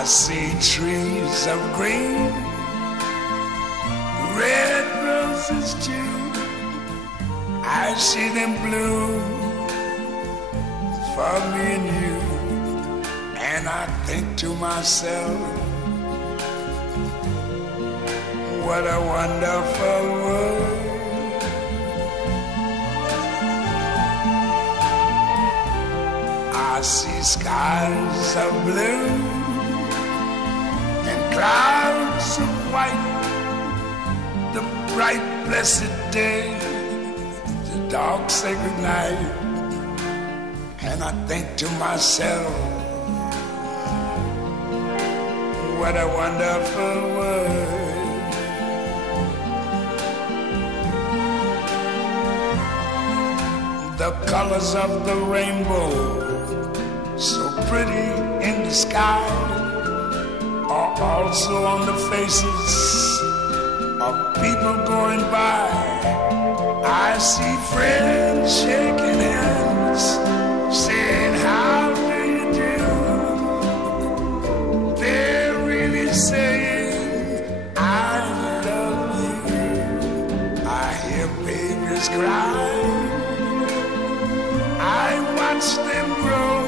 I see trees of green, red roses too. I see them bloom for me and you. And I think to myself, what a wonderful world. I see skies of blue and clouds of white, the bright blessed day, the dark sacred night. And I think to myself, what a wonderful world. The colors of the rainbow, so pretty in the sky, are also on the faces of people going by. I see friends shaking hands, saying, how do you do? They're really saying, I love you. I hear babies cry, I watch them grow.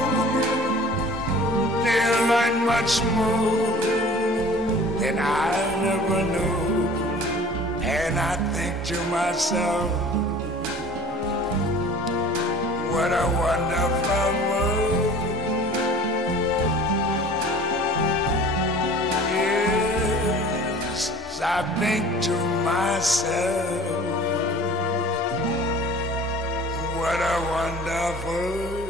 They'll learn much more than I ever knew. And I think to myself, what a wonderful world. Yes, I think to myself, what a wonderful world.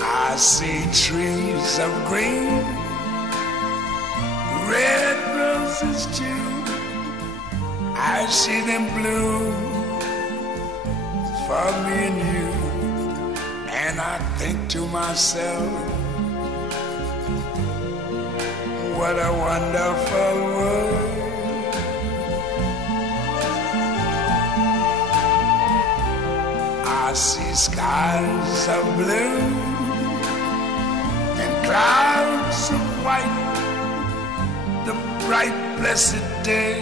I see trees of green, red roses too. I see them bloom for me and you. And I think to myself, what a wonderful world. I see skies of blue and clouds of white, the bright blessed day,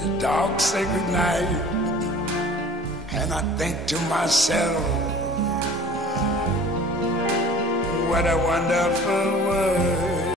the dark sacred night. And I think to myself, what a wonderful world.